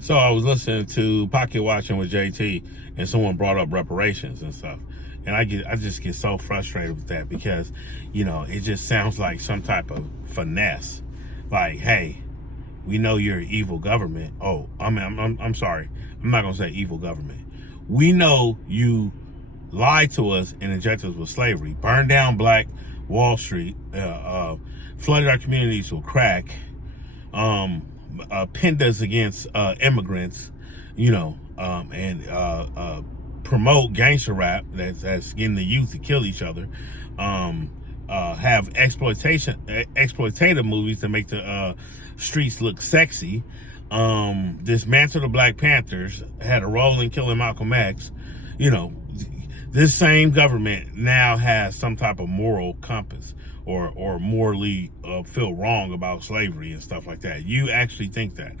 So I was listening to Pocket Watching with JT, and someone brought up reparations and stuff. And I just get so frustrated with that because, it just sounds like some type of finesse. Like, hey, we know you're an evil government. Oh, I'm sorry. I'm not gonna say evil government. We know you lied to us and injected us with slavery, burned down Black Wall Street, flooded our communities with crack, pinned us against immigrants, and promote gangster rap that's getting the youth to kill each other. Have exploitative movies to make the streets look sexy. Dismantle the Black Panthers, had a role in killing Malcolm X. This same government now has some type of moral compass or morally feel wrong about slavery and stuff like that. You actually think that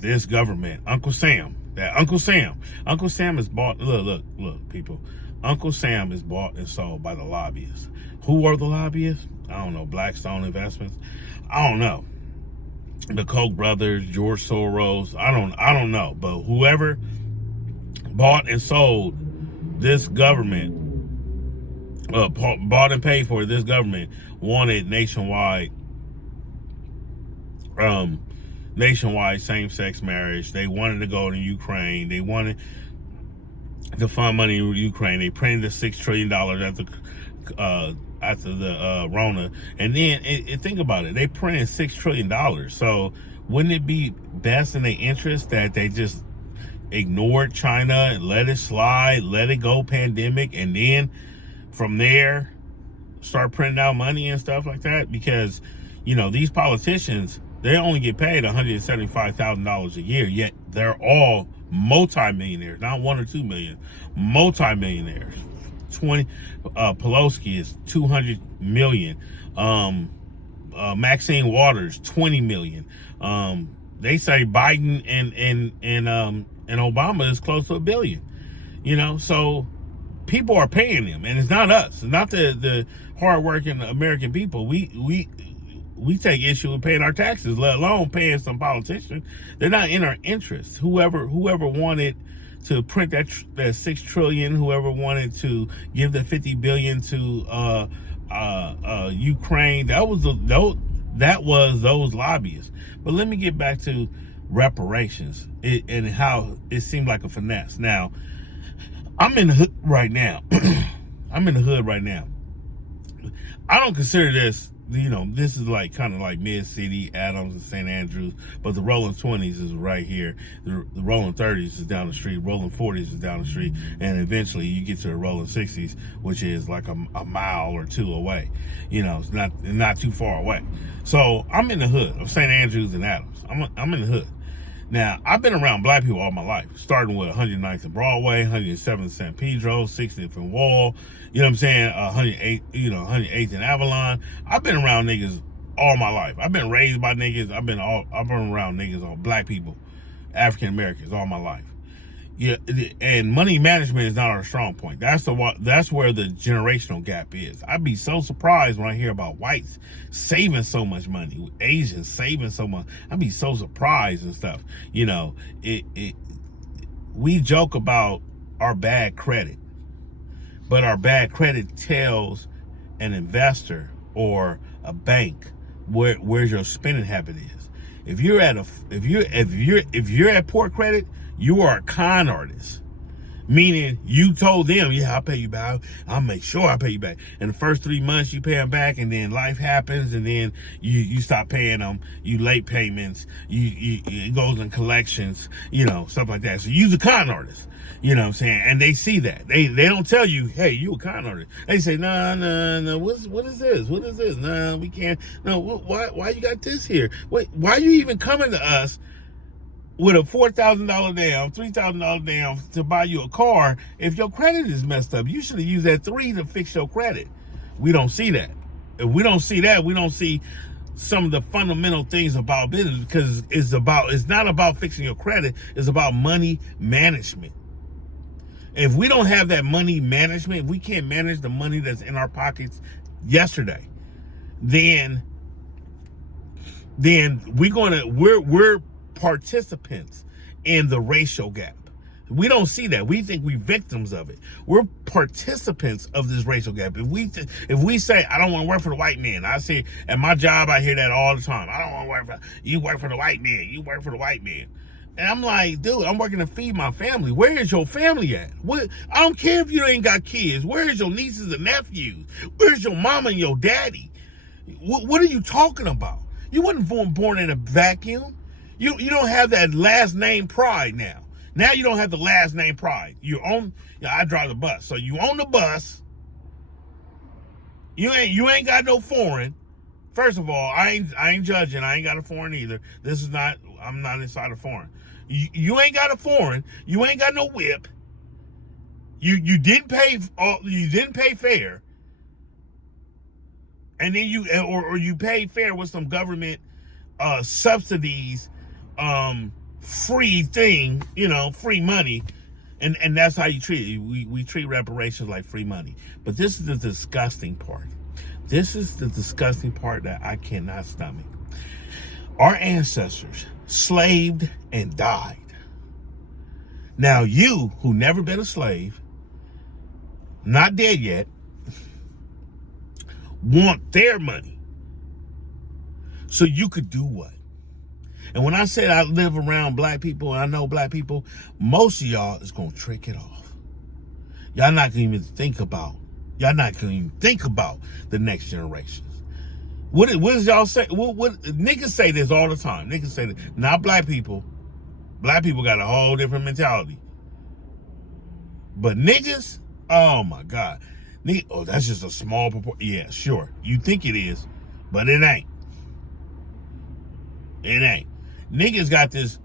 this government, Uncle Sam is bought. Look, people. Uncle Sam is bought and sold by the lobbyists. Who are the lobbyists? I don't know. Blackstone Investments. I don't know. The Koch brothers, George Soros. I don't know. But whoever bought and sold this government, bought and paid for this government, wanted nationwide same-sex marriage. They wanted to go to Ukraine. They wanted to fund money in Ukraine. They printed the $6 trillion after the Rona. And then think about it. They printed $6 trillion. So wouldn't it be best in their interest that they just ignored China and let it slide, let it go pandemic, and then from there start printing out money and stuff like that? Because, these politicians, they only get paid $175,000 a year, yet they're all multimillionaires, not 1 or 2 million, multimillionaires. Pelosi is 200 million. Maxine Waters, 20 million. They say Biden and Obama is close to $1 billion. So people are paying them, and it's not us. It's not the hardworking American people. We take issue with paying our taxes, let alone paying some politician. They're not in our interest. Whoever wanted to print that $6 trillion, whoever wanted to give the $50 billion to Ukraine, that was those lobbyists. But let me get back to reparations and how it seemed like a finesse. Now, I'm in the hood right now. I don't consider this, this is like kind of like Mid-City, Adams, and St. Andrews, but the rolling 20s is right here. The rolling 30s is down the street, rolling 40s is down the street, and eventually you get to the rolling 60s, which is like a mile or two away. It's not too far away. So I'm in the hood of St. Andrews and Adams. I'm in the hood. Now, I've been around Black people all my life, starting with 109th and Broadway, 107th San Pedro, 60th and Wall, 108th and Avalon. I've been around niggas all my life. I've been raised by niggas. I've been around niggas, all Black people, African Americans all my life. Yeah, and money management is not our strong point. That's where the generational gap is. I'd be so surprised when I hear about whites saving so much money, Asians saving so much. I'd be so surprised and stuff. We joke about our bad credit, but our bad credit tells an investor or a bank where your spending habit is. If you're at poor credit, you are a con artist. Meaning you told them, yeah, I'll pay you back. I'll make sure I pay you back. In the first 3 months, you pay them back, and then life happens, and then you stop paying them. You late payments. It goes in collections, stuff like that. So you're a con artist. You know what I'm saying? And they see that. They don't tell you, hey, you a con artist. They say, no, what is this? What is this? No, we can't. No, why you got this here? Wait, why are you even coming to us with a $4,000 down, $3,000 down to buy you a car? If your credit is messed up, you should have used that $3 to fix your credit. We don't see that. If we don't see that, we don't see some of the fundamental things about business, because it's not about fixing your credit. It's about money management. If we don't have that money management, if we can't manage the money that's in our pockets yesterday, then we're participants in the racial gap. We don't see that. We think we're victims of it. We're participants of this racial gap. If we say, I don't want to work for the white man, I say at my job, I hear that all the time. I don't want to work for the white man. You work for the white man. And I'm like, dude, I'm working to feed my family. Where is your family at? I don't care if you ain't got kids. Where is your nieces and nephews? Where's your mama and your daddy? What are you talking about? You wasn't born in a vacuum. You don't have that last name pride now. Now you don't have the last name pride. I drive the bus. So you own the bus. You ain't got no foreign. First of all, I ain't judging. I ain't got a foreign either. I'm not inside a foreign. You ain't got a foreign. You ain't got no whip. You didn't pay fair. And then you paid fair with some government subsidies, free thing, free money, and that's how you treat it. We treat reparations like free money. But this is the disgusting part. This is the disgusting part that I cannot stomach. Our ancestors slaved and died. Now you, who never been a slave, not dead yet, want their money so you could do what? And when I said I live around black people and I know black people, most of y'all is going to trick it off. Y'all not going to even think about the next generations. What does y'all say? What niggas say this all the time. Niggas say that. Not black people. Black people got a whole different mentality. But niggas, oh my God. Oh, that's just a small proportion. Yeah, sure. You think it is, but it ain't. It ain't. Niggas got this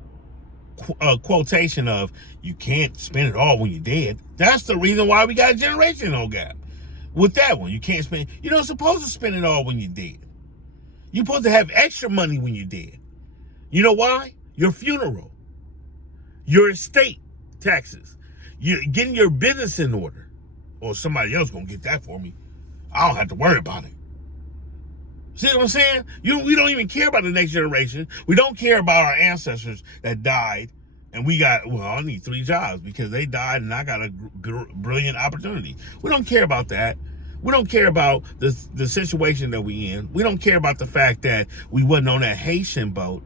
quotation of, you can't spend it all when you're dead. That's the reason why we got a generational gap. With that one, you can't spend, you're not supposed to spend it all when you're dead. You're supposed to have extra money when you're dead. You know why? Your funeral, your estate taxes, you're getting your business in order. Or somebody else gonna get that for me. I don't have to worry about it. See what I'm saying? We don't even care about the next generation. We don't care about our ancestors that died. And I need 3 jobs because they died and I got a brilliant opportunity. We don't care about that. We don't care about the situation that we in. We don't care about the fact that we wasn't on that Haitian boat,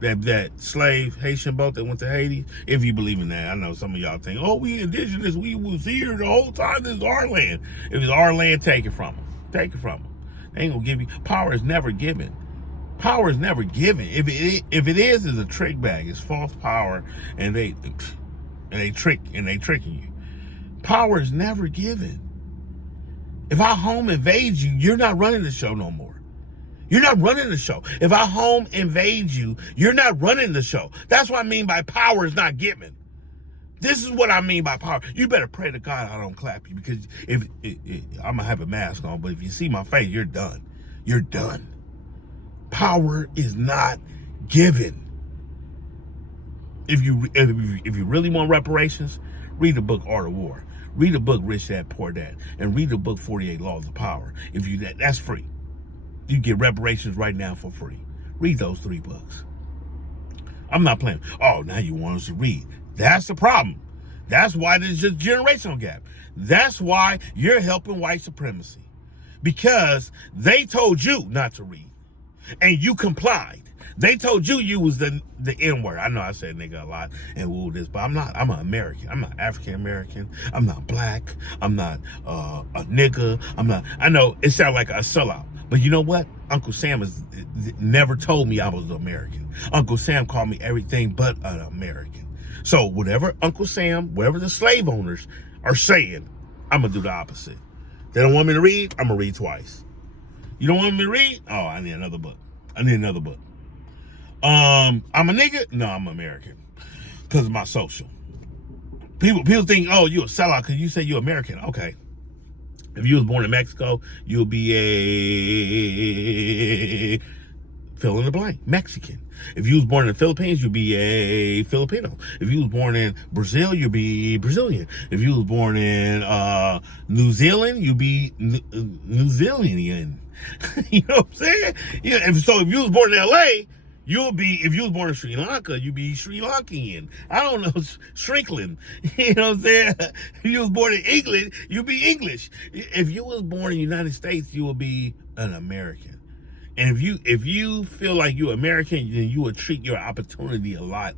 that slave Haitian boat that went to Haiti. If you believe in that, I know some of y'all think, oh, we indigenous, we was here the whole time. This is our land. If it's our land, take it from them. Take it from them. They ain't gonna give you. Power is never given. Power is never given. If it is, it's a trick bag. It's false power, and they tricking you. Power is never given. If I home invade you, you're not running the show no more. You're not running the show. If I home invade you, you're not running the show. That's what I mean by power is not given. This is what I mean by power. You better pray to God I don't clap you, because I'm gonna have a mask on, but if you see my face, you're done. You're done. Power is not given. If you really want reparations, read the book Art of War. Read the book Rich Dad Poor Dad, and read the book 48 Laws of Power. That's free. You get reparations right now for free. Read those 3 books. I'm not playing. Oh, now you want us to read. That's the problem. That's why there's a generational gap. That's why you're helping white supremacy. Because they told you not to read. And you complied. They told you was the N-word. I know I said nigga a lot and woo this, but I'm not. I'm an American. I'm not African American. I'm not black. I'm not a nigga. I'm not. I know it sounds like a sellout, but you know what? Uncle Sam never told me I was American. Uncle Sam called me everything but an American. So whatever Uncle Sam, whatever the slave owners are saying, I'm gonna do the opposite. They don't want me to read. I'm gonna read twice. You don't want me to read? Oh, I need another book. I'm a nigga? No, I'm American. Because of my social. People think, oh, you a sellout because you say you're American. Okay. If you was born in Mexico, you'll be a fill in the blank, Mexican. If you was born in the Philippines, you'll be a Filipino. If you was born in Brazil, you'll be Brazilian. If you was born in New Zealand, you'll be New Zealandian. You know what I'm saying? Yeah. If you was born in LA, You'll be, if you was born in Sri Lanka, you'd be Sri Lankan. I don't know, Shrinkland. You know what I'm saying? If you was born in England, you'd be English. If you was born in the United States, you would be an American. And if you feel like you're American, then you would treat your opportunity a lot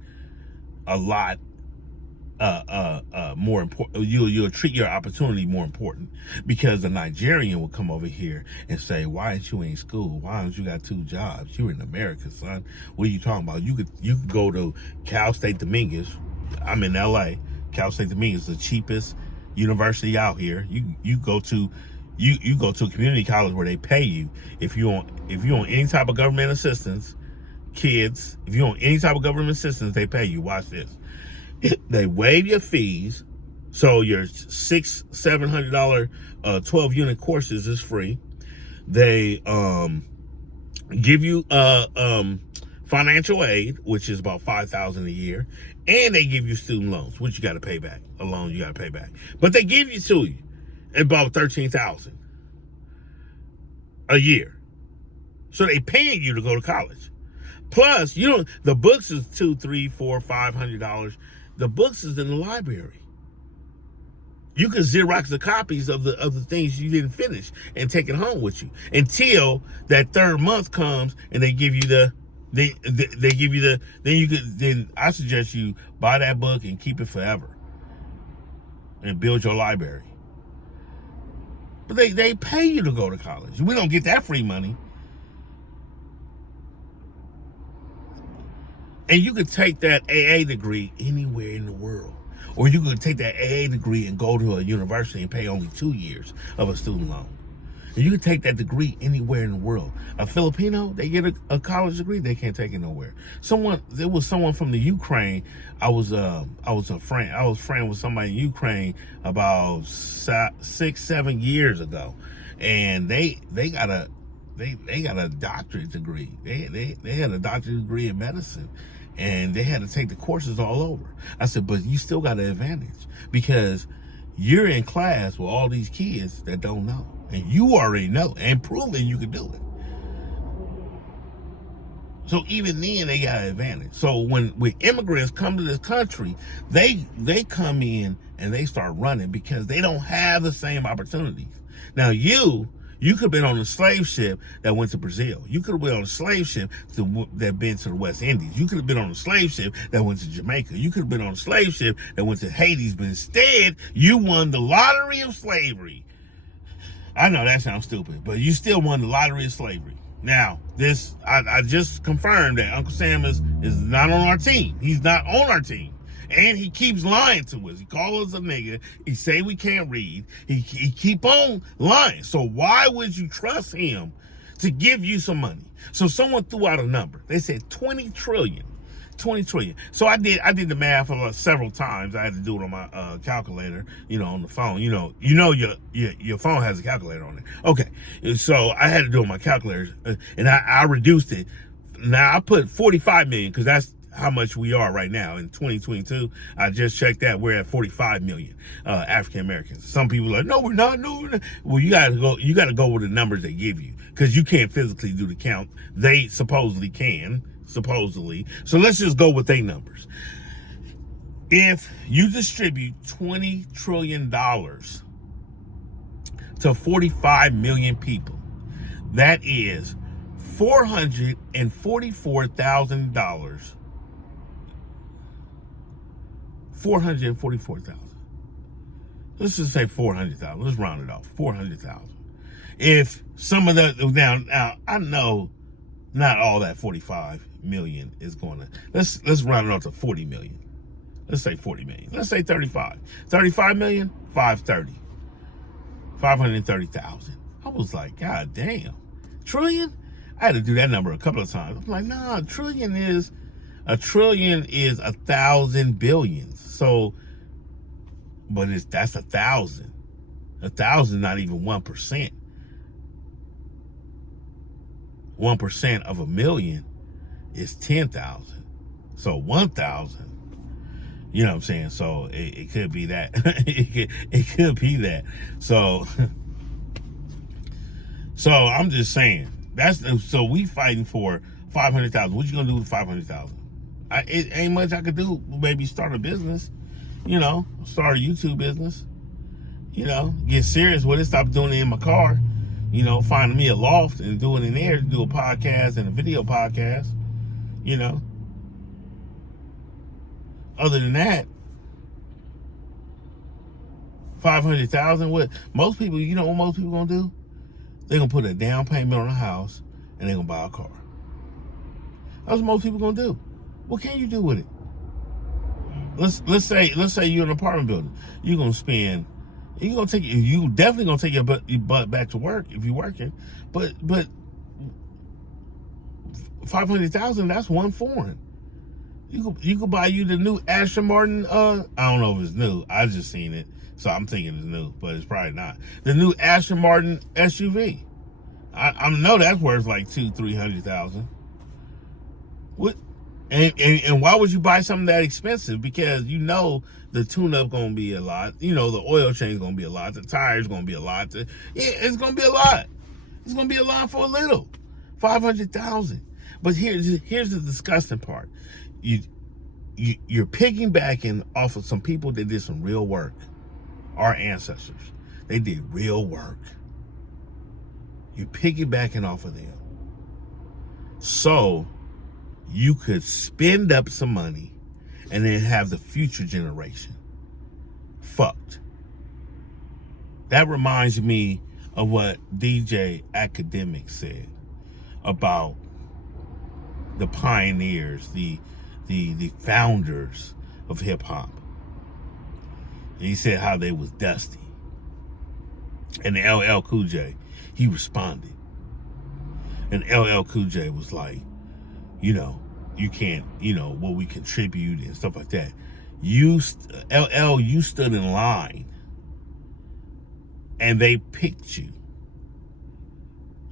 more important. You'll treat your opportunity more important, because the Nigerian will come over here and say, why aren't you in school? Why don't you got 2 jobs? You're in America, son. What are you talking about? You could go to Cal State Dominguez. I'm in LA. Cal State Dominguez is the cheapest university out here. You go to a community college where they pay you if you on any type of government assistance. Kids, if you on any type of government assistance, they pay you. Watch this. They waive your fees, so your $600-700 12-unit courses is free. They give you financial aid, which is about $5,000 a year, and they give you student loans, which you got to pay back. A loan you got to pay back, but they give you to you about $13,000 a year. So they paying you to go to college. Plus, the books is $200, $300, $400, $500. The books is in the library. You can Xerox the copies of the things you didn't finish and take it home with you until that 3rd month comes and they give you then I suggest you buy that book and keep it forever and build your library. But they pay you to go to college. We don't get that free money. And you could take that AA degree anywhere in the world. Or you could take that AA degree and go to a university and pay only 2 years of a student loan. And you could take that degree anywhere in the world. A Filipino, they get a college degree, they can't take it nowhere. There was someone from the Ukraine. I was friend with somebody in Ukraine about 6-7 years ago. And they got a doctorate degree. They had a doctorate degree in medicine. And they had to take the courses all over. I said, but you still got an advantage, because you're in class with all these kids that don't know. And you already know and proven you can do it. So even then, they got an advantage. So when immigrants come to this country, they come in and they start running because they don't have the same opportunities. Now you could have been on a slave ship that went to Brazil. You could have been on a slave ship that been to the West Indies. You could have been on a slave ship that went to Jamaica. You could have been on a slave ship that went to Haiti. But instead, you won the lottery of slavery. I know that sounds stupid, but you still won the lottery of slavery. Now, I just confirmed that Uncle Sam is not on our team. He's not on our team. And he keeps lying to us. He calls us a nigga. He say we can't read. He keep on lying. So why would you trust him to give you some money? So someone threw out a number. They said 20 trillion. 20 trillion. So I did the math several times. I had to do it on my calculator, on the phone. Your phone has a calculator on it. Okay. So I had to do it on my calculator, and I reduced it. Now I put 45 million because that's how much we are right now in 2022. I just checked that. We're at 45 million African Americans. Some people are like, no, we're not. No, we're not. Well, you gotta go with the numbers they give you, because you can't physically do the count. They supposedly can, So let's just go with their numbers. If you distribute $20 trillion to 45 million people, that is $444,000. 444,000. Let's just say 400,000. Let's round it off. 400,000. If some of that now I know not all that 45 million is going to. Let's round it off to 40 million. Let's say 40 million. Let's say 35. 35 million, 530. 530,000. I was like, God damn. Trillion? I had to do that number a couple of times. I'm like, nah, a trillion is 1,000 billions. So, but that's 1,000. 1,000, not even 1%. 1% of a million is 10,000. So 1,000. You know what I'm saying? So it could be that. it could be that. So I'm just saying so we fighting for $500,000. What you gonna do with $500,000? It ain't much I could do. Maybe start a business, start a YouTube business, get serious with it. Stop doing it in my car, find me a loft and do it in there, do a podcast and a video podcast, Other than that, 500,000. What most people, what most people gonna do? They're gonna put a down payment on a house and they're gonna buy a car. That's what most people gonna do. What can you do with it? Let's say you're in an apartment building. You definitely gonna take your butt back to work if you're working. But 500,000, that's one foreign. You could buy you the new Aston Martin. I don't know if it's new. I just seen it, so I'm thinking it's new, but it's probably not. The new Aston Martin SUV. I know that's worth like $200,000-300,000. What? And why would you buy something that expensive? Because the tune-up gonna be a lot. The oil change gonna be a lot. The tires gonna be a lot. It's gonna be a lot. It's gonna be a lot for a little. 500,000. But here's the disgusting part. You're piggybacking off of some people that did some real work. Our ancestors, they did real work. You're piggybacking off of them. So you could spend up some money and then have the future generation fucked. That reminds me of what DJ Academic said about the pioneers, the founders of hip hop. He said how they was dusty. And the LL Cool J, he responded. And LL Cool J was like, you can't, what we contribute and stuff like that. You stood in line and they picked you.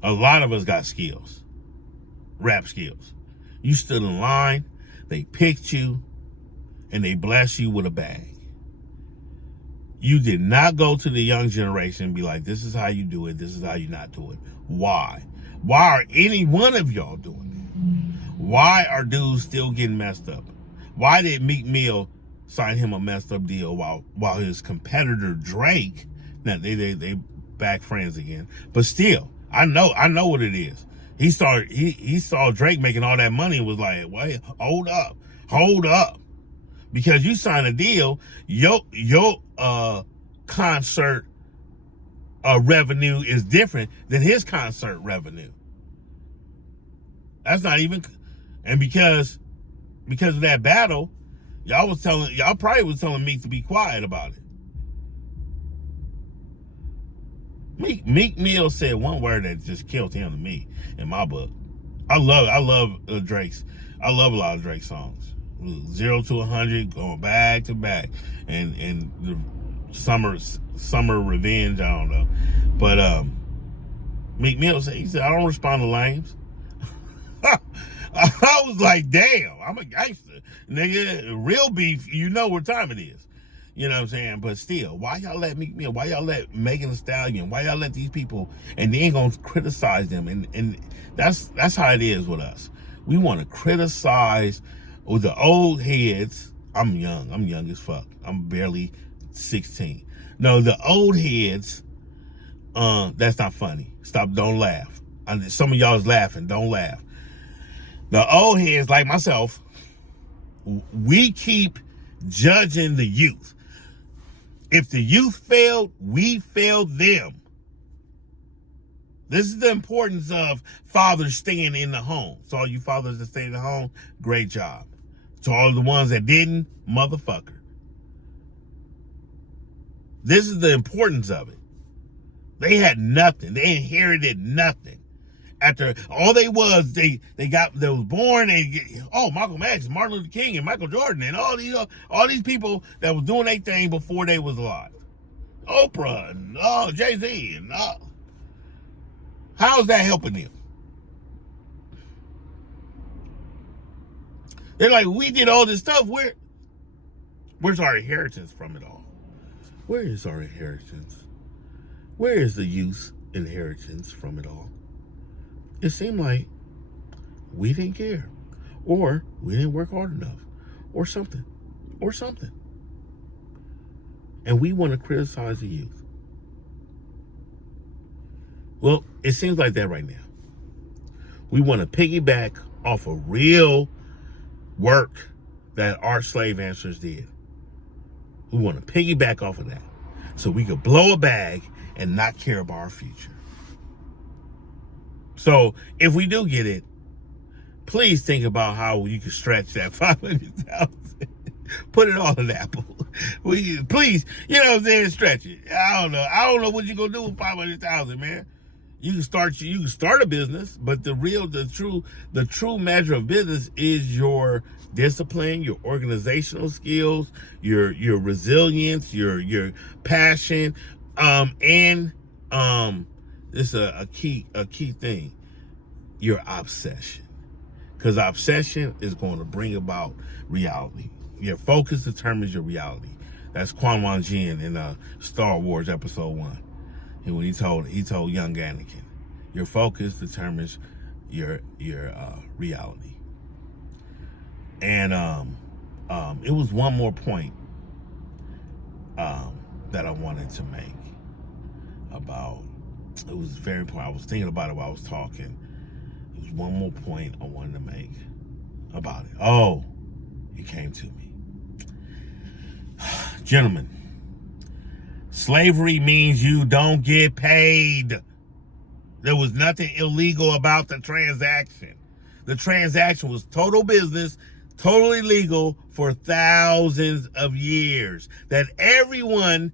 A lot of us got skills, rap skills. You stood in line, they picked you, and they blessed you with a bag. You did not go to the young generation and be like, this is how you do it, this is how you not do it. Why? Why are any one of y'all doing it? Why are dudes still getting messed up? Why did Meek Mill sign him a messed up deal while his competitor Drake, now they back friends again, but still, I know what it is. He saw Drake making all that money and was like, wait, hold up. Because you signed a deal, your concert revenue is different than his concert revenue. That's not even, and because of that battle, y'all probably was telling Meek to be quiet about it. Meek Mill said one word that just killed him to me in my book. I love Drake's. I love a lot of Drake songs. 0 to 100, going back to back, and the summer revenge. I don't know, but Meek Mill said, I don't respond to lames. I was like, damn, I'm a gangster, nigga. Real beef, what time it is. You know what I'm saying? But still, why y'all let Meek Mill? Why y'all let Megan Thee Stallion? Why y'all let these people? And they ain't gonna criticize them. And that's how it is with us. We want to criticize the old heads. I'm young as fuck. I'm barely 16. No, the old heads. That's not funny. Stop. Don't laugh. Some of y'all is laughing. Don't laugh. The old heads like myself, we keep judging the youth. If the youth failed, we failed them. This is the importance of fathers staying in the home. So all you fathers that stay in the home, great job. To all the ones that didn't, motherfucker. This is the importance of it. They had nothing. They inherited nothing. After all they was born, Malcolm X, Martin Luther King, and Michael Jordan, and all these people that was doing their thing before they was alive. Oprah and Jay-Z and how's that helping them? They're like, we did all this stuff. Where's our inheritance from it all? Where is our inheritance? Where is the youth inheritance from it all? It seemed like we didn't care, or we didn't work hard enough, or something. And we want to criticize the youth. Well, it seems like that right now. We want to piggyback off of real work that our slave ancestors did. We want to piggyback off of that so we could blow a bag and not care about our future. So if we do get it, please think about how you can stretch that 500,000. Put it all in Apple. Please, you know what I'm saying? Stretch it. I don't know what you're gonna do with 500,000, man. You can start a business, but the true measure of business is your discipline, your organizational skills, your resilience, your passion, and this is a key thing, your obsession. Because obsession is going to bring about reality. Your focus determines your reality. That's Qui-Gon Jinn in Star Wars Episode 1. And when he told young Anakin, your focus determines your reality. And it was one more point that I wanted to make about. It was very important. I was thinking about it while I was talking. It was one more point I wanted to make about it. Oh, it came to me. Gentlemen, slavery means you don't get paid. There was nothing illegal about the transaction. The transaction was total business, totally legal for thousands of years that everyone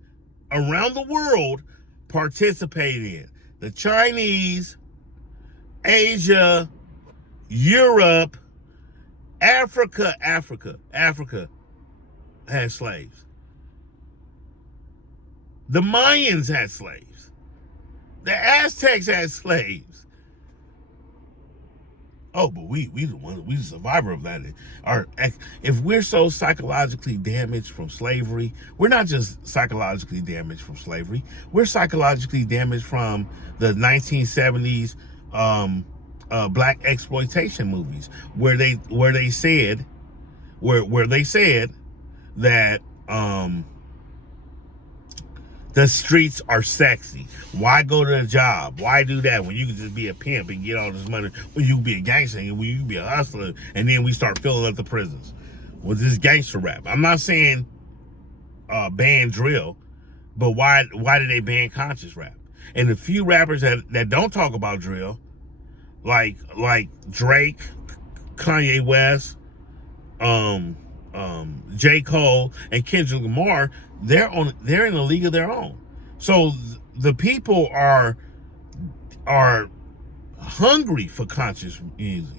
around the world participated in. The Chinese, Asia, Europe, Africa had slaves. The Mayans had slaves. The Aztecs had slaves. Oh, but we the survivor of that. If we're so psychologically damaged from slavery, we're not just psychologically damaged from slavery. We're psychologically damaged from the 1970s black exploitation movies, where they said that the streets are sexy. Why go to the job? Why do that when you can just be a pimp and get all this money? When you can be a gangster and when you can be a hustler, and then we start filling up the prisons with this gangster rap. I'm not saying ban drill, but why did they ban conscious rap? And the few rappers that don't talk about drill, like Drake, Kanye West, J. Cole, and Kendrick Lamar, they're in a league of their own. So the people are hungry for conscious music.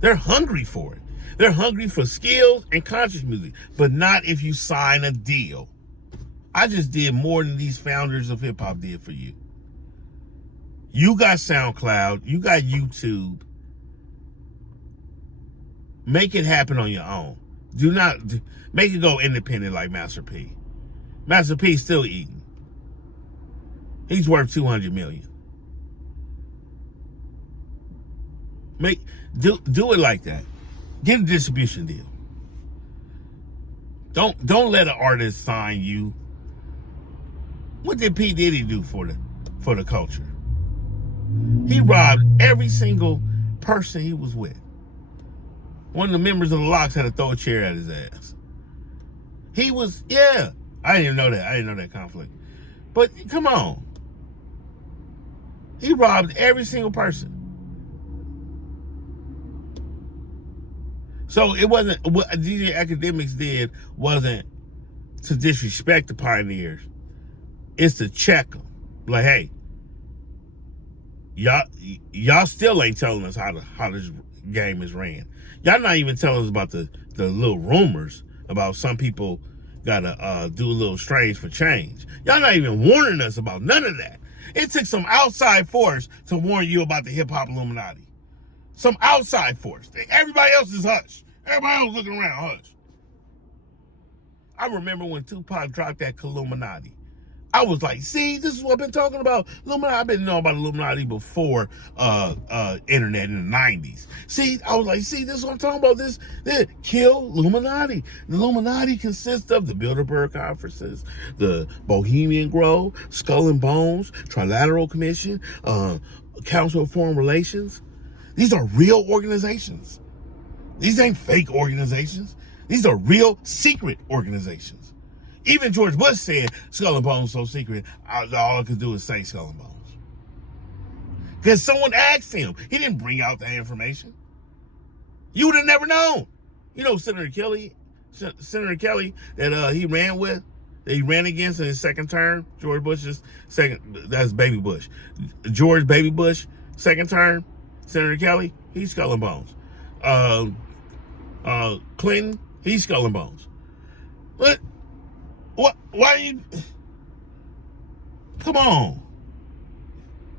They're hungry for it. They're hungry for skills and conscious music, but not if you sign a deal. I just did more than these founders of hip hop did for you. You got SoundCloud, you got YouTube. Make it happen on your own. Do not make it go independent like Master P. Master P's still eating. He's worth $200 million. Do it like that. Get a distribution deal. Don't let an artist sign you. What did P. Diddy do for the culture? He robbed every single person he was with. One of the members of the Locks had to throw a chair at his ass. I didn't know that. I didn't know that conflict. But come on. He robbed every single person. So it wasn't, what DJ Academics did wasn't to disrespect the pioneers. It's to check them. Like, hey, y'all still ain't telling us how this game is ran. Y'all not even telling us about the little rumors about some people gotta do a little strange for change. Y'all not even warning us about none of that. It took some outside force to warn you about the hip hop Illuminati. Some outside force. Everybody else is hush. Everybody else looking around hush. I remember when Tupac dropped that Illuminati. I was like, see, this is what I've been talking about. Illuminati. I've been knowing about Illuminati before internet in the 90s. See, I was like, see, this is what I'm talking about. This kill Illuminati. The Illuminati consists of the Bilderberg Conferences, the Bohemian Grove, Skull and Bones, Trilateral Commission, Council of Foreign Relations. These are real organizations. These ain't fake organizations. These are real secret organizations. Even George Bush said Skull and Bones so secret, all I could do is say Skull and Bones. Because someone asked him. He didn't bring out that information. You would have never known. You know Senator Kelly that he ran with, that he ran against in his second term, George Bush's second, that's Baby Bush. George Baby Bush, second term, Senator Kelly, he's Skull and Bones. Clinton, he's Skull and Bones. But what? Why you? Come on.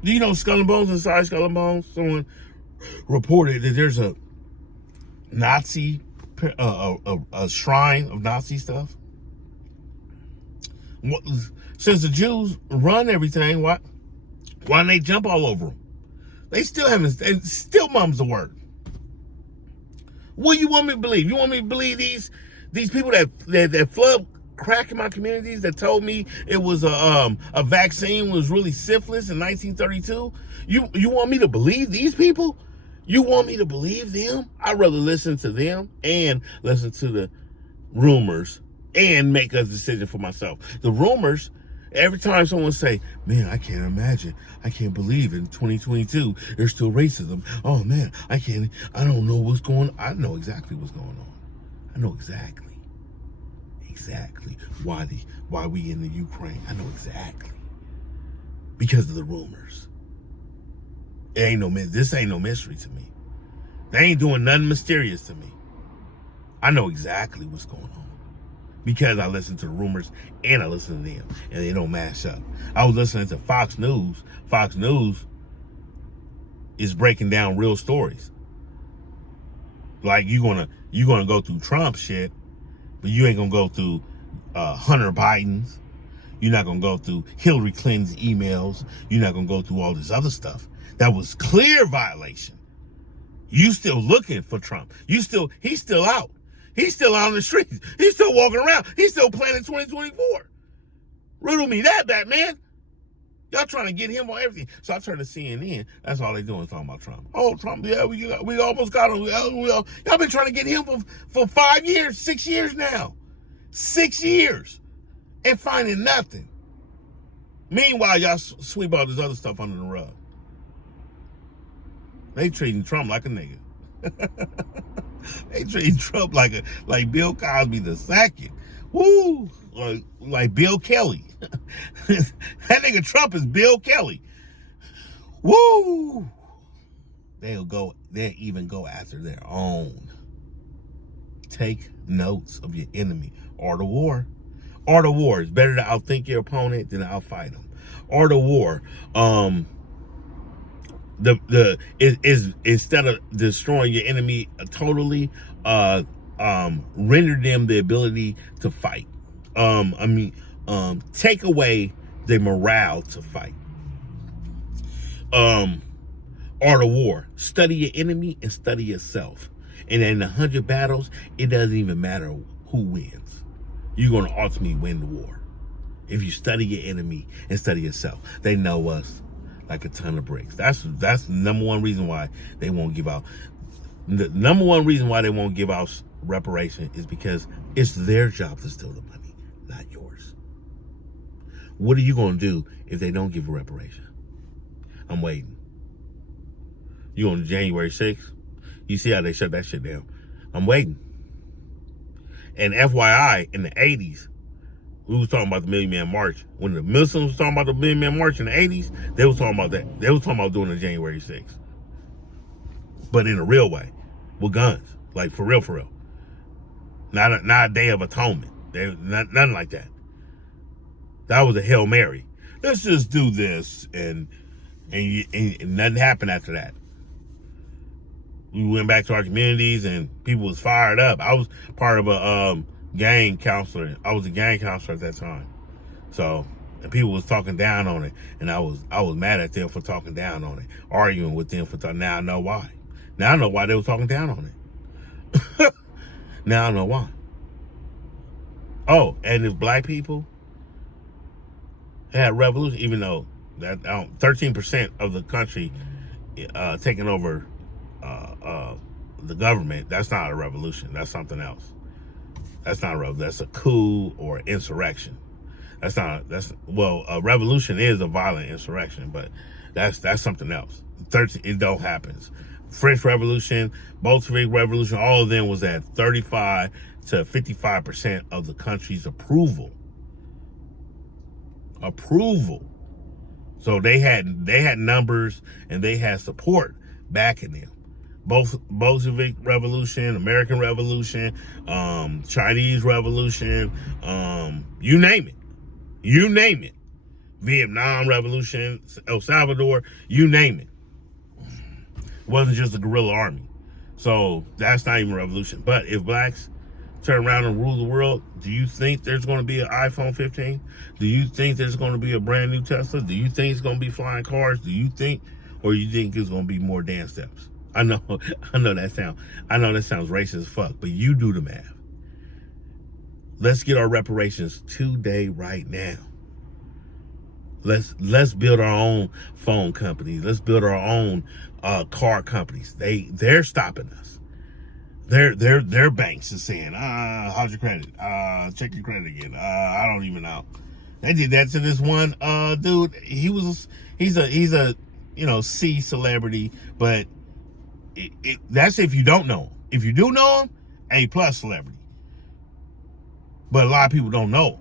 Do you know Skull and Bones inside Skull and Bones? Someone reported that there's a Nazi, a shrine of Nazi stuff. Since the Jews run everything, why don't they jump all over them? They still haven't. They still mum's the word. What do you want me to believe? You want me to believe these people that flood crack in my communities that told me it was a vaccine was really syphilis in 1932? You want me to believe these people? You want me to believe them? I'd rather listen to them and listen to the rumors and make a decision for myself. The rumors, every time someone say, man, I can't imagine, I can't believe in 2022 there's still racism. Oh man, I don't know what's going on. I know exactly what's going on. I know exactly why we in the Ukraine. I know exactly. Because of the rumors. This ain't no mystery to me. They ain't doing nothing mysterious to me. I know exactly what's going on. Because I listen to the rumors and I listen to them. And they don't match up. I was listening to Fox News. Fox News is breaking down real stories. Like you're gonna go through Trump shit, but you ain't gonna go through Hunter Biden's. You're not gonna go through Hillary Clinton's emails. You're not gonna go through all this other stuff. That was clear violation. You still looking for Trump. He's still out. He's still out on the streets. He's still walking around. He's still planning 2024. Riddle me that, Batman. Y'all trying to get him on everything. So I turned to CNN. That's all they doing is talking about Trump. Oh, Trump, yeah, we almost got him. Y'all been trying to get him for 5 years, 6 years now. 6 years. And finding nothing. Meanwhile, y'all sweep all this other stuff under the rug. They treating Trump like a nigga. They treating Trump like Bill Cosby the second. Woo! Like Bill Kelly. That nigga Trump is Bill Kelly. Woo! They'll even go after their own. Take notes of your enemy. Art of war. Art of war. It's better to outthink your opponent than to outfight them. Art of war. Instead of destroying your enemy totally, render them the ability to fight. Take away the morale to fight. Art of war. Study your enemy and study yourself. And in 100 battles, it doesn't even matter who wins. You're going to ultimately win the war. If you study your enemy and study yourself. They know us like a ton of bricks. That's the number one reason why they won't give out. The number one reason why they won't give out reparation is because it's their job to steal the money, not yours. What are you going to do if they don't give a reparation? I'm waiting. You on January 6th? You see how they shut that shit down. I'm waiting. And FYI, in the 80s, we was talking about the Million Man March. When the Muslims was talking about the Million Man March in the 80s, they was talking about that. They was talking about doing it January 6th. But in a real way. With guns. Like, for real, for real. Not a Day of Atonement. Nothing like that. That was a Hail Mary. Let's just do this. And nothing happened after that. We went back to our communities and people was fired up. I was part of a gang counselor. I was a gang counselor at that time. So And people was talking down on it, and I was mad at them for talking down on it, arguing with them for talking. Now I know why. Now I know why they were talking down on it. Now I know why. Oh, and if black people had a revolution, even though that 13% of the country taking over the government, that's not a revolution. That's something else. That's not a revolution. That's a coup or insurrection. A revolution is a violent insurrection, but that's something else. It don't happen. French Revolution, Bolshevik Revolution, all of them was at 35 to 55% of the country's approval. So they had numbers and they had support backing them. Both Bolshevik Revolution, American Revolution, Chinese Revolution, you name it. Vietnam Revolution, El Salvador, you name it. It wasn't just a guerrilla army. So that's not even a revolution. But if blacks turn around and rule the world, do you think there's going to be an iPhone 15? Do you think there's going to be a brand new Tesla? Do you think it's going to be flying cars? Do you think it's going to be more dance steps? I know that sounds racist as fuck, but you do the math. Let's get our reparations today, right now. Let's build our own phone companies. Let's build our own car companies. They're stopping us. Their banks is saying, how's your credit? Check your credit again. I don't even know. They did that to this one dude. He's a C celebrity, but that's if you don't know him. If you do know him, A+ celebrity. But a lot of people don't know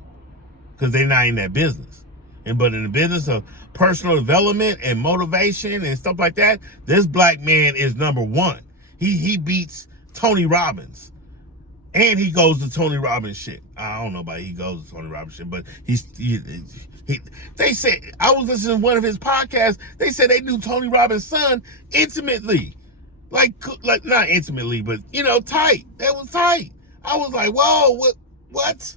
because they're not in that business. But in the business of personal development and motivation and stuff like that, this black man is number one. He beats Tony Robbins. And he goes to Tony Robbins shit. I don't know about he goes to Tony Robbins shit, but they said, I was listening to one of his podcasts, they said they knew Tony Robbins' son intimately. Like not intimately, but, tight. That was tight. I was like, whoa, what?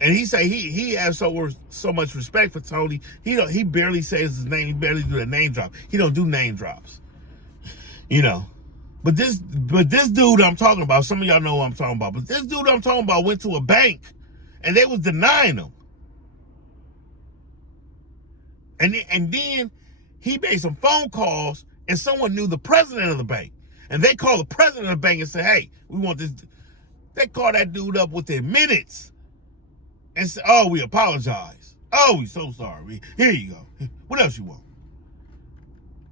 And he say he has so much respect for Tony. He barely says his name. He barely do a name drop. He don't do name drops. But this dude I'm talking about, some of y'all know what I'm talking about. But this dude I'm talking about went to a bank, and they was denying him. And then he made some phone calls, and someone knew the president of the bank, and they called the president of the bank and said, "Hey, we want this." They called that dude up within minutes. And said, "Oh, we apologize. Oh, we so sorry. Here you go. What else you want?"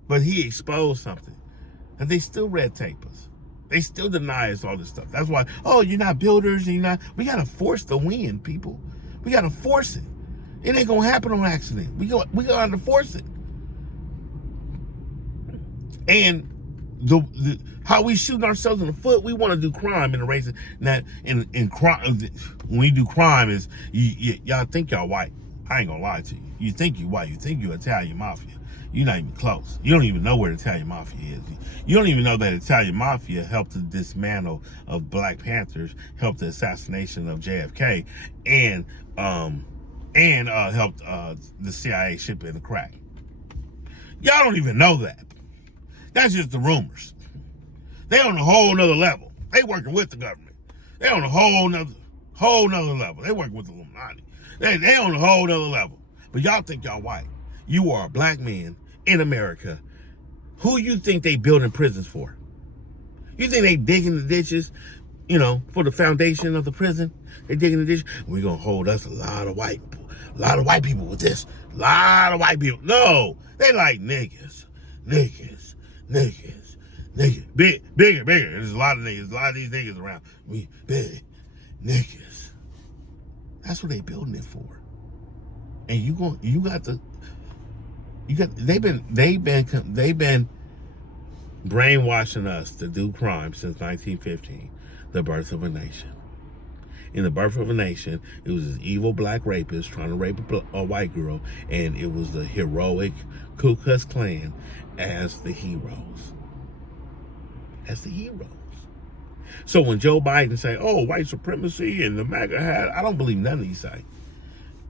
But he exposed something. And they still red tape us. They still deny us all this stuff. That's why, you're not builders. We got to force the win, people. We got to force it. It ain't going to happen on accident. We got to force it. And the how we shooting ourselves in the foot, we want to do crime in the race. Now, in crime, when we do crime, is y'all think y'all white. I ain't gonna lie to you. You think you white. You think you Italian mafia. You're not even close. You don't even know where the Italian mafia is. You don't even know that Italian mafia helped the dismantle of Black Panthers, helped the assassination of JFK, and helped the CIA ship in the crack. Y'all don't even know that. That's just the rumors. They on a whole nother level. They working with the government. They on a whole nother level. They working with the Illuminati. They on a whole nother level. But y'all think y'all white. You are a black man in America. Who you think they building prisons for? You think they digging the ditches, for the foundation of the prison? They digging the ditch. We're gonna hold us a lot of white people with this. A lot of white people. No, they like niggas. Bigger. There's a lot of niggas. A lot of these niggas around. We big niggas. That's what they building it for. And they've been brainwashing us to do crime since 1915, the birth of a nation. In the birth of a nation, it was this evil black rapist trying to rape a white girl, and it was the heroic Ku Klux Klan as the heroes. So when Joe Biden say, white supremacy and the MAGA hat, I don't believe none of these say.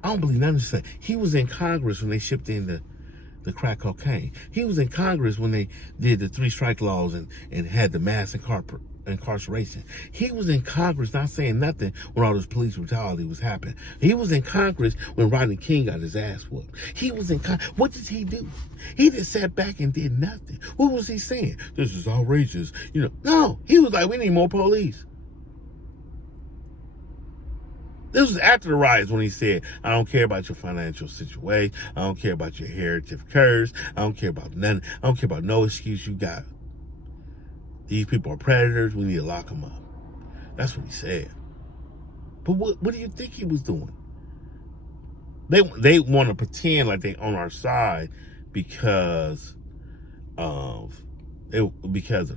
I don't believe nothing he said. He was in Congress when they shipped in the crack cocaine. He was in Congress when they did the 3 strike laws and had the mass incarceration. He was in Congress not saying nothing when all this police brutality was happening. He was in Congress when Rodney King got his ass whooped. He was in Congress. What did he do? He just sat back and did nothing. What was he saying? This is outrageous. No. He was like, we need more police. This was after the riots when he said, I don't care about your financial situation. I don't care about your heritage curse. I don't care about nothing. I don't care about no excuse you got. These people are predators. We need to lock them up. That's what he said. But what do you think he was doing? They want to pretend like they on our side because of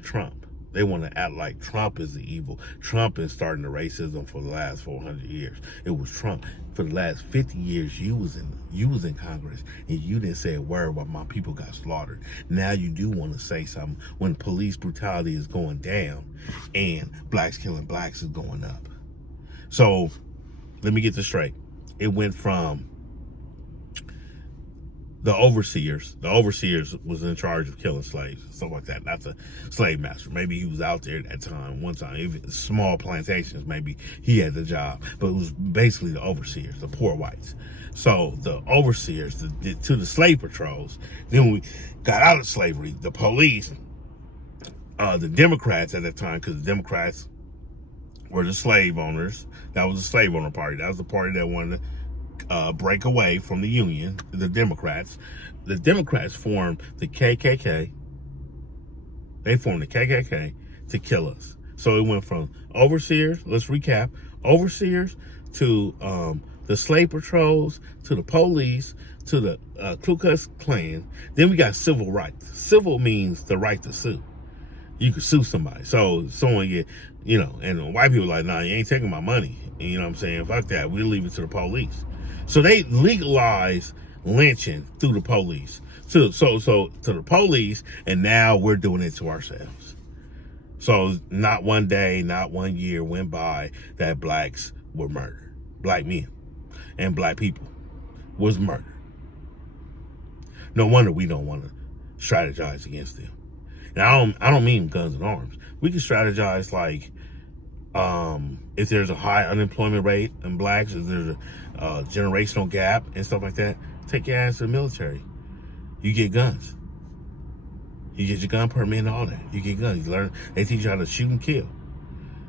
Trump. They want to act like Trump is the evil. Trump is starting the racism for the last 400 years. It was Trump. For the last 50 years, you was in Congress, and you didn't say a word while my people got slaughtered. Now you do want to say something when police brutality is going down and blacks killing blacks is going up. So let me get this straight. It went from the overseers was in charge of killing slaves and stuff like that. Not the slave master. Maybe he was out there at that time, one time. Even small plantations, maybe he had the job. But it was basically the overseers, the poor whites. So the overseers to the slave patrols. Then when we got out of slavery, the police, the Democrats at that time, because the Democrats were the slave owners. That was the slave owner party. That was the party that wanted to break away from the Union, the Democrats. The Democrats formed the KKK. They formed the KKK to kill us. So it went from overseers, let's recap, overseers to the slave patrols, to the police, to the Ku Klux Klan. Then we got civil rights. Civil means the right to sue. You could sue somebody. So someone get, and white people are like, nah, you ain't taking my money. You know what I'm saying? Fuck that. We'll leave it to the police. So they legalized lynching through the police. So to the police, and now we're doing it to ourselves. So not one day, not 1 year went by that blacks were murdered. Black men and black people was murdered. No wonder we don't want to strategize against them. And I don't mean guns and arms. We can strategize like if there's a high unemployment rate in blacks, if there's a generational gap and stuff like that, take your ass to the military. You get guns. You get your gun permit and all that. You get guns. You learn. They teach you how to shoot and kill.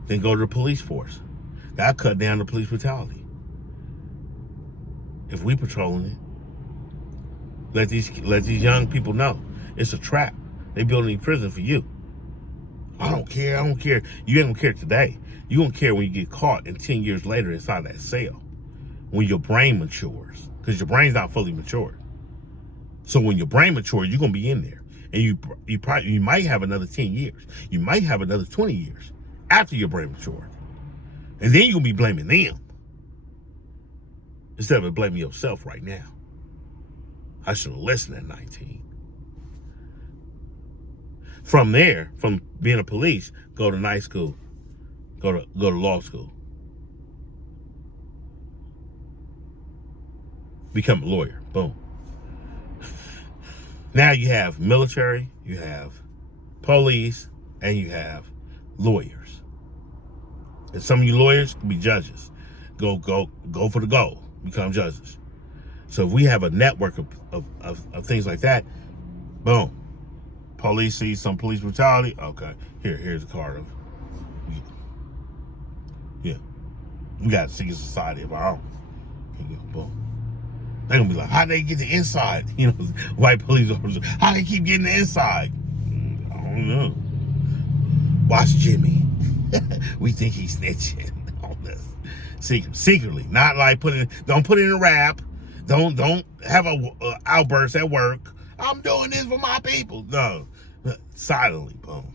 Then go to the police force. That'll cut down the police brutality. If we patrolling it, let these young people know it's a trap. They building a prison for you. I don't care. You ain't gonna care today. You gonna care when you get caught and 10 years later inside that cell. When your brain matures. Because your brain's not fully matured. So when your brain matures, you're gonna be in there. And you might have another 10 years. You might have another 20 years after your brain matured. And then you're gonna be blaming them. Instead of blaming yourself right now. I should have listened at 19. From there, from being a police, go to night school, go to law school, become a lawyer. Boom. Now you have military, you have police, and you have lawyers. And some of you lawyers can be judges. Go for the goal. Become judges. So if we have a network of things like that, boom. Police see some police brutality. Okay, here's a card of. Yeah, we got a secret society of our own. Boom. They're gonna be like, how they get the inside? White police officers. How they keep getting the inside? I don't know. Watch Jimmy. We think he's snitching on this secretly, not like don't put it in a rap. Don't have a outburst at work. I'm doing this for my people. No, silently, boom.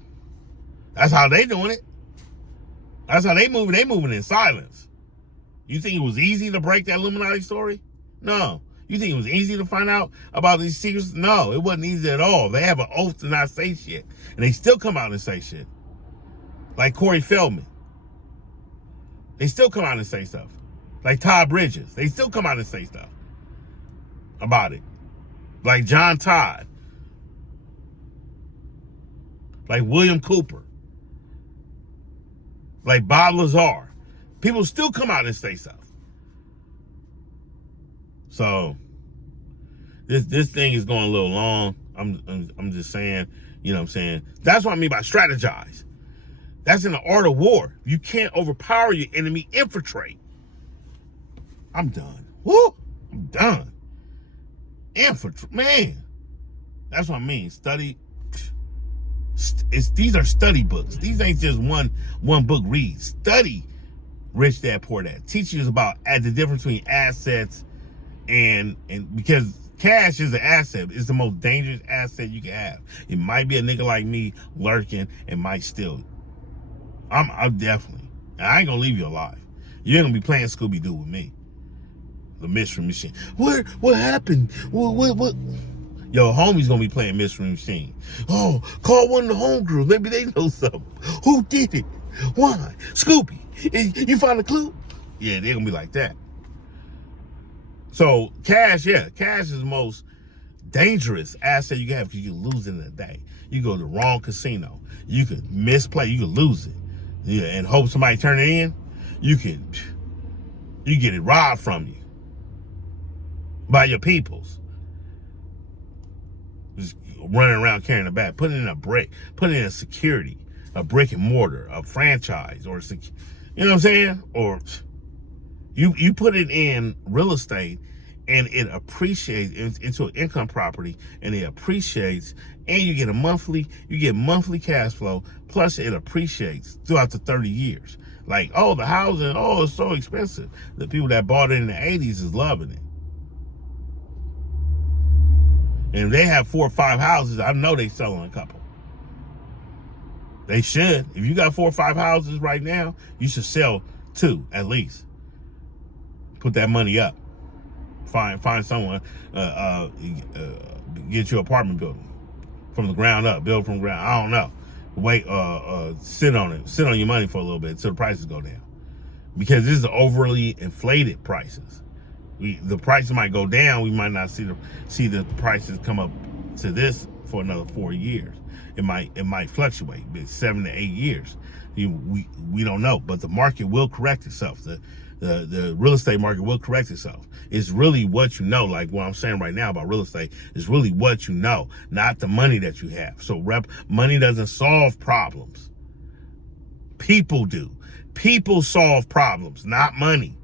That's how they doing it. That's how they moving. They moving in silence. You think it was easy to break that Illuminati story? No. You think it was easy to find out about these secrets? No, it wasn't easy at all. They have an oath to not say shit, and they still come out and say shit. Like Corey Feldman. They still come out and say stuff. Like Todd Bridges. They still come out and say stuff about it. Like John Todd. Like William Cooper. Like Bob Lazar. People still come out and say stuff. So this thing is going a little long. I'm just saying, you know what I'm saying? That's what I mean by strategize. That's in the art of war. You can't overpower your enemy, infiltrate. I'm done. Woo! I'm done. Infiltrate, man. That's what I mean. Study. These are study books. These ain't just one book read. Study Rich Dad Poor Dad. Teach you about the difference between assets and because cash is an asset. It's the most dangerous asset you can have. It might be a nigga like me lurking and might steal it. I'm definitely. I ain't gonna leave you alive. You're gonna be playing Scooby-Doo with me. The Mystery Machine. What happened? What? Yo, homie's gonna be playing Mystery Machine. Oh, call one of the homegirls. Maybe they know something. Who did it? Why? Scooby. You find a clue? Yeah, they're gonna be like that. So cash is the most dangerous asset you can have because you can lose it in a day. You go to the wrong casino. You could misplay. You could lose it. Yeah, and hope somebody turn it in. You get it robbed from you by your peoples. Just running around carrying a bag. Put it in a brick. Put it in a security, a brick and mortar, a franchise, or you know what I'm saying? Or you put it in real estate, and it appreciates into an income property, and it appreciates, and you get monthly cash flow, plus it appreciates throughout the 30 years. Like, oh, the housing, oh, it's so expensive. The people that bought it in the 80s is loving it. And if they have 4 or 5 houses, I know they selling a couple. They should. If you got 4 or 5 houses right now, you should sell 2 at least. Put that money up. Find someone, get your apartment building from the ground up, build from the ground. I don't know. Wait, sit on it. Sit on your money for a little bit until the prices go down. Because this is overly inflated prices. The prices might go down. We might not see the prices come up to this for another 4 years. It might fluctuate, but 7 to 8 years. We don't know, but the market will correct itself. The real estate market will correct itself. It's really what you know, like what I'm saying right now about real estate, is really what you know, not the money that you have. So money doesn't solve problems. People do. People solve problems, not money.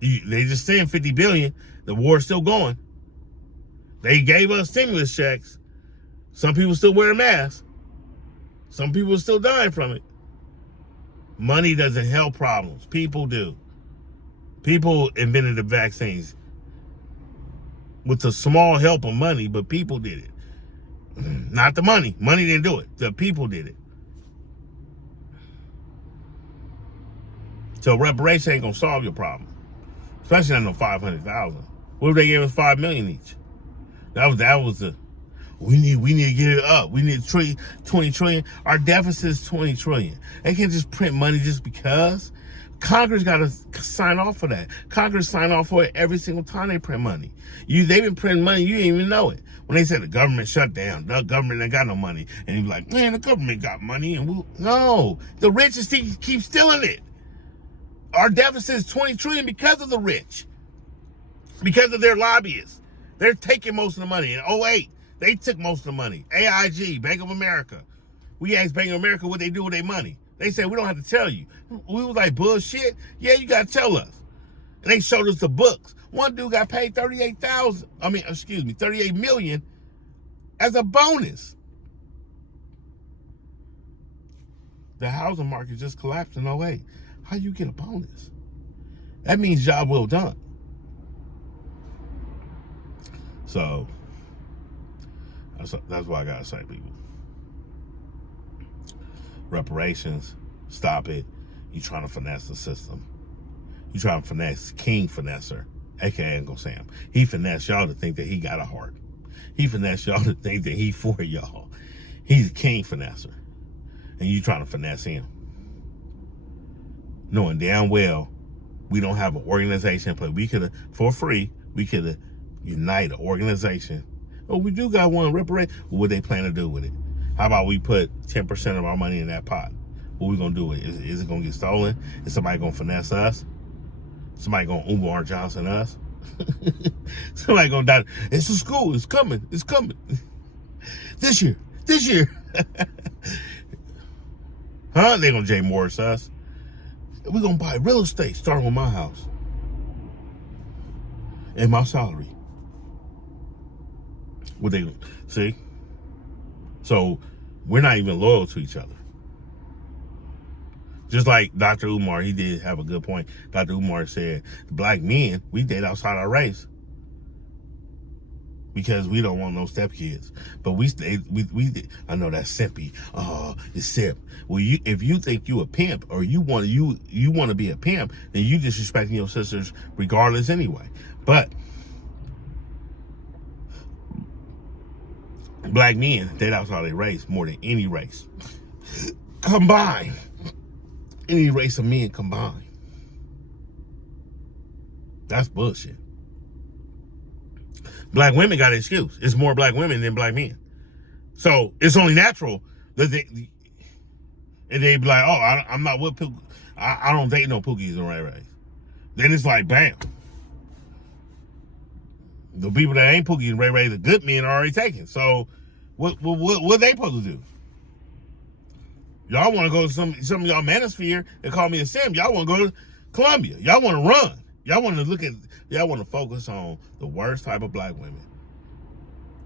They just saying 50 billion. The war's still going. They gave us stimulus checks. Some people still wear masks. Some people are still dying from it. Money doesn't help problems. People do. People invented the vaccines with the small help of money, but people did it. Not the money. Money didn't do it. The people did it. So reparation ain't gonna solve your problem. Especially not no 500,000. What if they gave us 5 million each? That was the we need to get it up. We need 20 trillion. Our deficit is 20 trillion. They can't just print money just because. Congress got to sign off for that. Congress sign off for it every single time they print money. They've been printing money, you didn't even know it. When they said the government shut down, the government ain't got no money. And you're like, man, the government got money. And no, the rich keep stealing it. Our deficit is 20 trillion because of the rich. Because of their lobbyists. They're taking most of the money. In 2008, they took most of the money. AIG, Bank of America. We asked Bank of America what they do with their money. They said, we don't have to tell you. We was like, bullshit? Yeah, you got to tell us. And they showed us the books. One dude got paid 38 million as a bonus. The housing market just collapsed in 2008. How you get a bonus? That means job well done. So, that's what I gotta say, people. Reparations, stop it. You trying to finesse the system. You trying to finesse King Finesser, aka Uncle Sam. He finessed y'all to think that he got a heart. He finessed y'all to think that he for y'all. He's a King Finesser. And you trying to finesse him. Knowing damn well We don't have an organization, but we could have, for free, we could have unite an organization. Oh, we do got one reparate. What would they plan to do with it? How about we put 10% of our money in that pot? What we gonna do with it? Is it gonna get stolen? Is somebody gonna finesse us? Somebody gonna Umar Johnson us? Somebody gonna die. It's a school. It's coming. It's coming. This year. Huh? They gonna Jay Morris us. We're gonna buy real estate, starting with my house and my salary. What they see? So we're not even loyal to each other. Just like Dr. Umar, he did have a good point. Dr. Umar said, black men, we date outside our race because we don't want no stepkids. But we I know that's simpy. It's simp. Well, if you think you a pimp or you want to be a pimp, then you disrespecting your sisters regardless anyway. But black men date outside their race more than any race combined. Any race of men combined. That's bullshit. Black women got an excuse. It's more black women than black men. So it's only natural that they be like, oh, I'm not with Pookie. I don't date no Pookies in Ray Rays. Then it's like, bam. The people that ain't Pookie and Ray Ray, the good men, are already taken. So what they supposed to do? Y'all want to go to some of y'all manosphere and call me a sim. Y'all want to go to Columbia. Y'all want to run. Y'all want to focus on the worst type of black women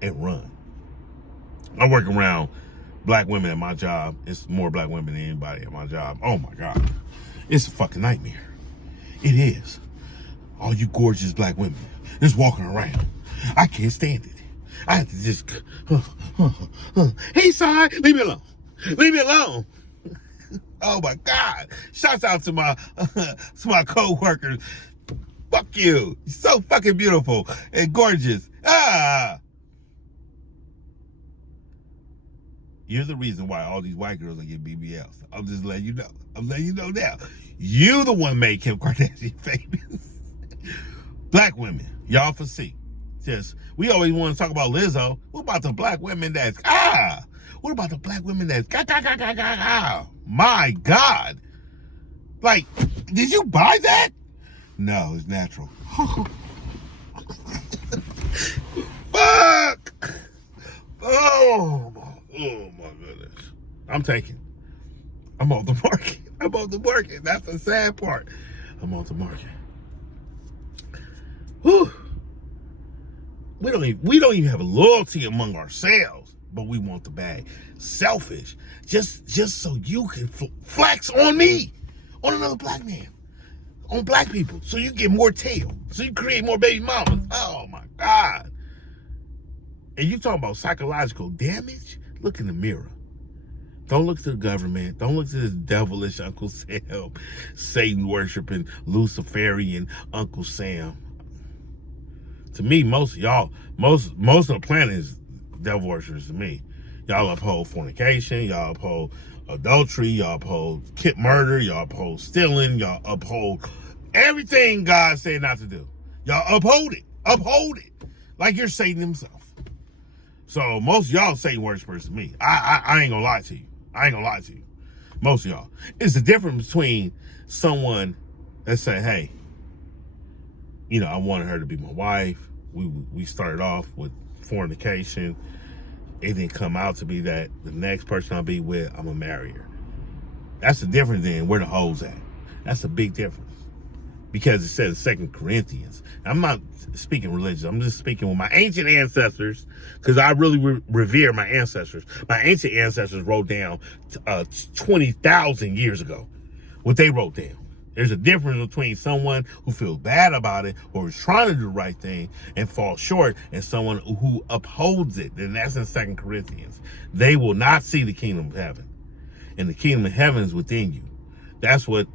and run. I work around black women at my job. It's more black women than anybody at my job. Oh my God. It's a fucking nightmare. It is. All you gorgeous black women just walking around. I can't stand it. I have to just, hey, sorry, leave me alone. Leave me alone. Oh my God. Shouts out to my co-workers. Fuck you. You're so fucking beautiful and gorgeous. You're the reason why all these white girls are getting BBLs. I'm just letting you know. I'm letting you know now. You the one made Kim Kardashian famous. Black women, y'all foresee. Just, we always want to talk about Lizzo. What about the black women that's What about the black women that's My God. Like, did you buy that? No, it's natural. Fuck. Oh my goodness. I'm taking. I'm off the market. I'm off the market. That's the sad part. I'm off the market. Whew. We don't even have a loyalty among ourselves, but we want the bag. Selfish, just so you can flex on me, on another black man, on black people, so you get more tail, so you create more baby mamas. Oh my God! And you talking about psychological damage? Look in the mirror. Don't look to the government. Don't look to this devilish Uncle Sam, Satan worshiping Luciferian Uncle Sam. To me, most of the planet is devil worshippers to me. Y'all uphold fornication, y'all uphold adultery, y'all uphold murder, y'all uphold stealing, y'all uphold everything God said not to do. Y'all uphold it, like you're Satan himself. So most of y'all Satan worshipers to me. I ain't gonna lie to you. Most of y'all. It's the difference between someone that say, hey, you know, I wanted her to be my wife. We started off with fornication. It didn't come out to be that. The next person I'll be with, I'm gonna marry her. That's the difference than where the hoes at. That's a big difference. Because it says 2 Corinthians. I'm not speaking religious. I'm just speaking with my ancient ancestors, because I really revere my ancestors. My ancient ancestors wrote down 20,000 years ago what they wrote down. There's a difference between someone who feels bad about it or is trying to do the right thing and falls short, and someone who upholds it. And that's in 2 Corinthians. They will not see the kingdom of heaven. And the kingdom of heaven is within you. That's what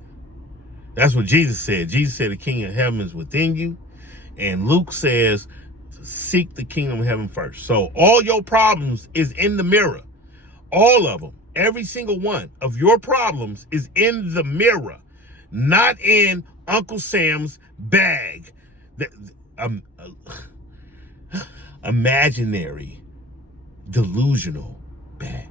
Jesus said. Jesus said the kingdom of heaven is within you. And Luke says, seek the kingdom of heaven first. So all your problems is in the mirror. All of them. Every single one of your problems is in the mirror. Not in Uncle Sam's bag. The, um, imaginary, delusional bag.